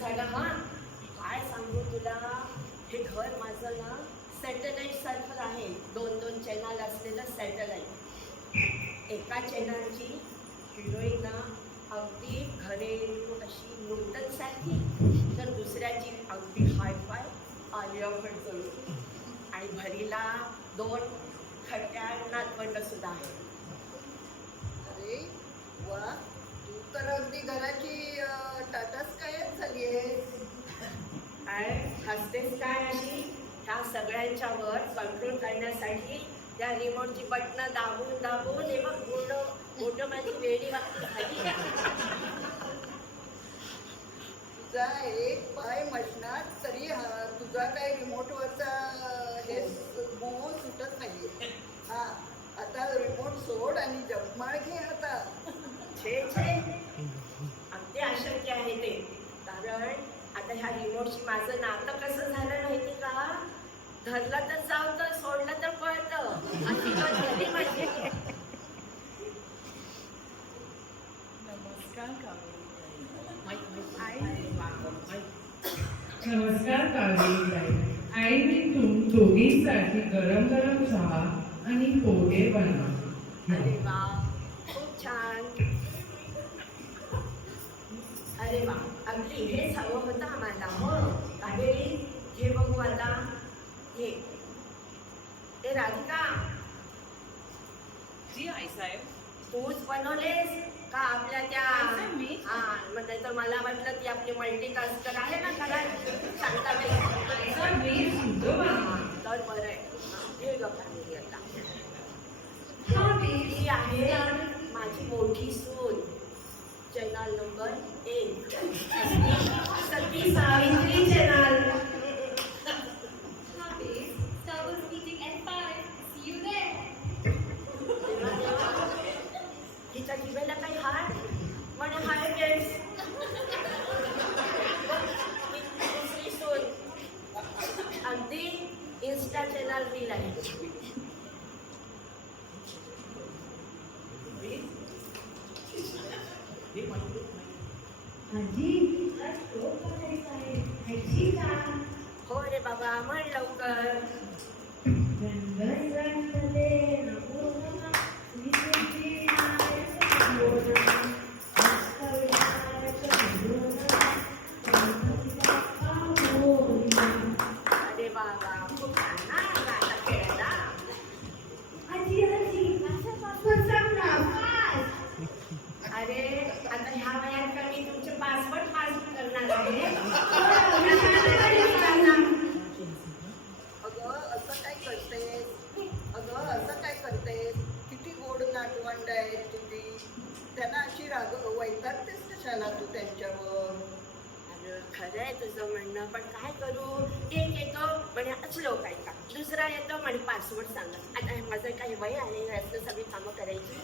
झालं हा. काय सांगू तुला, हे घर माझं ना सॅटेलाइट सारखं आहे. 2-2 चॅनल असलेलं सॅटेलाइट. एका चॅनलची हिरोईन ना अगदी घरेलू अशी न्यूटन सारखी, तर दुसऱ्याची अगदी हायफाय आलिया भट जळू. आणि भरीला 2 खट्या नातवंड सुद्धा आहेत. अरे वा, तू तर अगदी घराची टाटा स्कायच झाली आहेस. काय हसतेस काय अशी? ह्या सगळ्यांच्या वर कंट्रोल करण्यासाठी त्या रिमोटची बटणं दाबून दाबून हे बघ बोट माझी वेडी वाटत झाली. तुझा एक पाय मशनात तरी तुझा काही रिमोटवरचा हे मोह सुटत नाहीये. हा, आता रिमोट सोड आणि जपमाळ घे आता. छे छे, अगदी अशक्य आहे ते. कारण आता ह्या रिमोटशी माझं नातं कसं झालं माहिती का? धरलं तर जावतं, सोडलं तर पळतं, अशी झाली माझी. नमस्कार कावेरी. आईने दोघींसाठी गरम गरम चहा आणि पोहे बनवा. अरे वा, खूप छान. अरे वा, अगदी हेच हवं होतं आम्हाला. हो कावेरी, हे बघू आता. हे ते राधिका, जी आई साहेब. तूच बनवलेस का आपल्या त्या? मी? हा, म्हणजे तर मला वाटलं ती आपली मल्टीटास्कर आहे ना घरात शांताबाई. सर, मी सुद्धा हा, तर बरं आहे. हे बघ कावेरी, आता ही आहे माझी मोठी सून, चॅनल नंबर 1, सती सावित्री चॅनल. हिच्या जिभेला काही हाड म्हणे हाय फ्रेंड्स. दुसरी सून अगदी इन्स्टा चॅनल रील आहे. हो रे बाबा, म्हण लवकर. अरे बाबा, खूप छान ना गाता खेळायला. अरे आता ह्या वयात का मी तुमचे पासवर्ड पास करणार आहे. अगं असं काय करतेस? अगं असं काय करतेस? किती गोड नातवंड आहेत तुझी. त्यांना अशी वैतागतेस कशाला तू त्यांच्यावर? अरे खरं आहे तुझं म्हणणं, पण काय करू? एक येतो म्हणे लोक ऐका, दुसरा येतो म्हणे पासवर्ड सांगा. आता माझं काही वय आहे असं सगळी कामं करायची.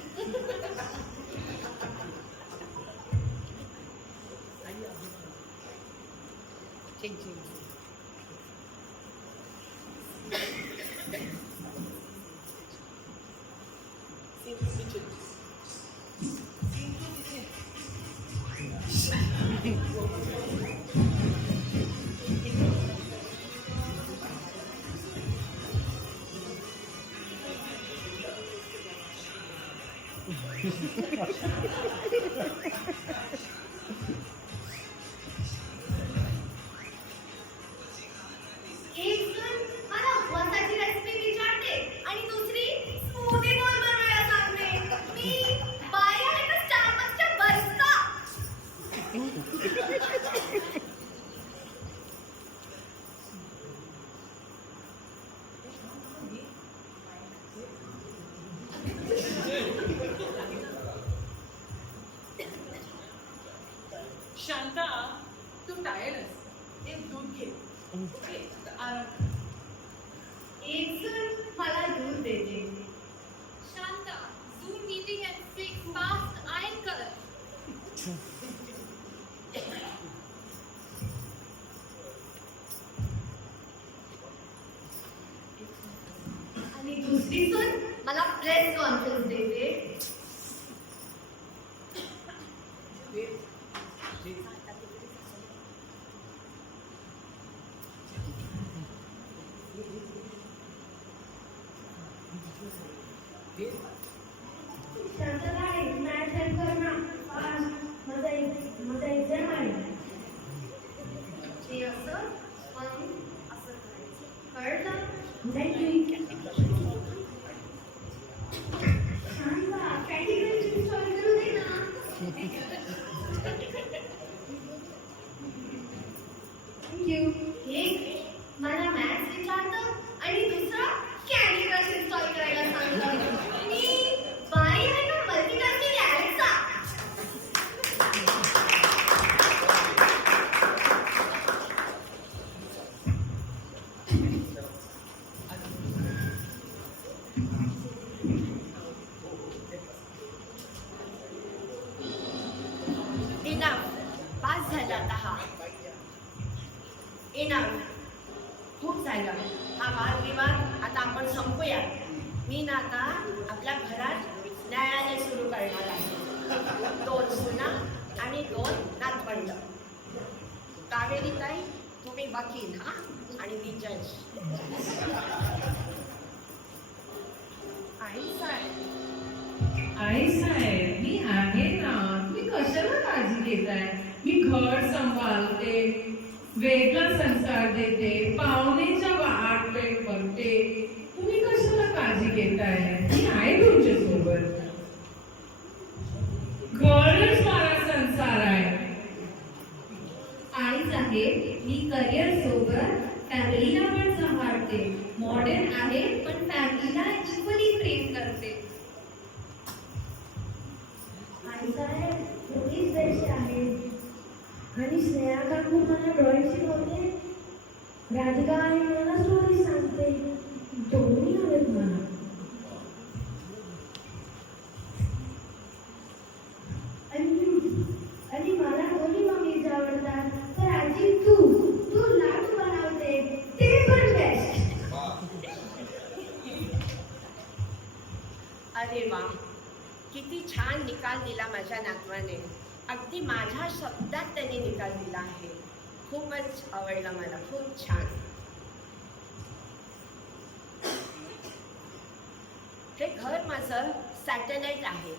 शांता, तू टायर्ड आहेस. एक दूध घे. ओके, आराम कर. मला दूध देते. Shanta, Zoom meeting at 6, fast iron color. आणि दुसरी सून मला प्रेस कॉन्फरन्स देते. शांतताई मॅच हेल्प कर ना आज माझा एक्झाम आहे हे असं पण असं करायचं कळलं थँक्यू शांता कॅटेगरी सॉल्व करू दे ना थँक्यू एक मला मॅथ्स विचारतं आणि दुसरा कॅन्डी क्रश इन्स्टॉल करायला सांगतं मी बाई आहे ना मल्टीटास्किंग ॲलेक्सा इनाफ पास झाला आता हा इनाफ खूप झालं हा वादविवाद आता आपण संपूया मी ना आता आपल्या घरात न्यायालय सुरू करणार आहे 2 सुना आणि 2 नातवंड कावेरीताई तुम्ही वकील हा आणि मी जज आई साहेब मी आहे ना तुम्ही कशाला काळजी घेताय मी घर सांभाळते वेगळा संस्कार देते पाहुणेच्या वाटते करते तुम्ही कशाला काळजी घेताय मी आहे तुमच्या सोबत घरच माझा संसार आहे आईच आहे मी करिअर सोबत फॅमिलीला पण सांभाळते मॉडर्न आहे पण फॅमिलीला इक्वली प्रेम करते आई साहेब तुम्हीच बेस्ट आहे आणि स्नेहा काकू मला ड्रॉइंग शिकवते राधिका आई मला स्टोरी सांगते दोन्ही हवेत मला आणि मला दोन्ही मम्मीज आवडतात तर आजी तू लाडू बनवते ते पण बेस्ट अरे वा किती छान निकाल दिला माझ्या नातवाने अगदी माझ्या शब्दात त्यांनी निकाल दिला आहे खूपच आवडला मला खूप छान हे घर माझं सॅटेलाइट आहे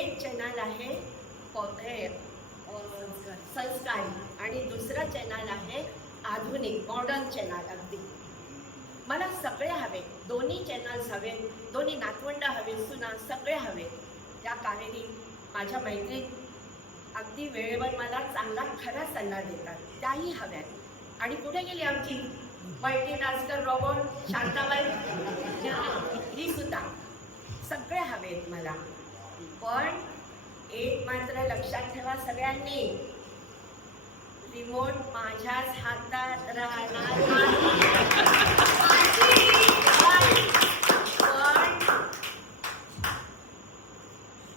1 चॅनल आहे संस्कारी आणि दुसरं चॅनल आहे आधुनिक मॉडर्न चॅनल अगदी मला सगळे हवे दोन्ही चॅनल्स हवे दोन्ही नातवंड हवे सुना सगळे हवे त्या कावेरी माझ्या मैत्रीत अगदी वेळेवर मला चांगला खरा सल्ला देतात त्याही हव्यात आणि कुठे गेली आमची मल्टीटास्कर रोबोट शांताबाई ही सुद्धा सगळे हवेत मला पण एक मात्र लक्षात ठेवा सगळ्यांनी रिमोट माझ्याच हातात राहणार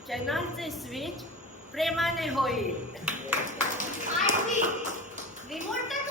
चॅनलचे स्विच प्रेमाने होईल रिमोट तर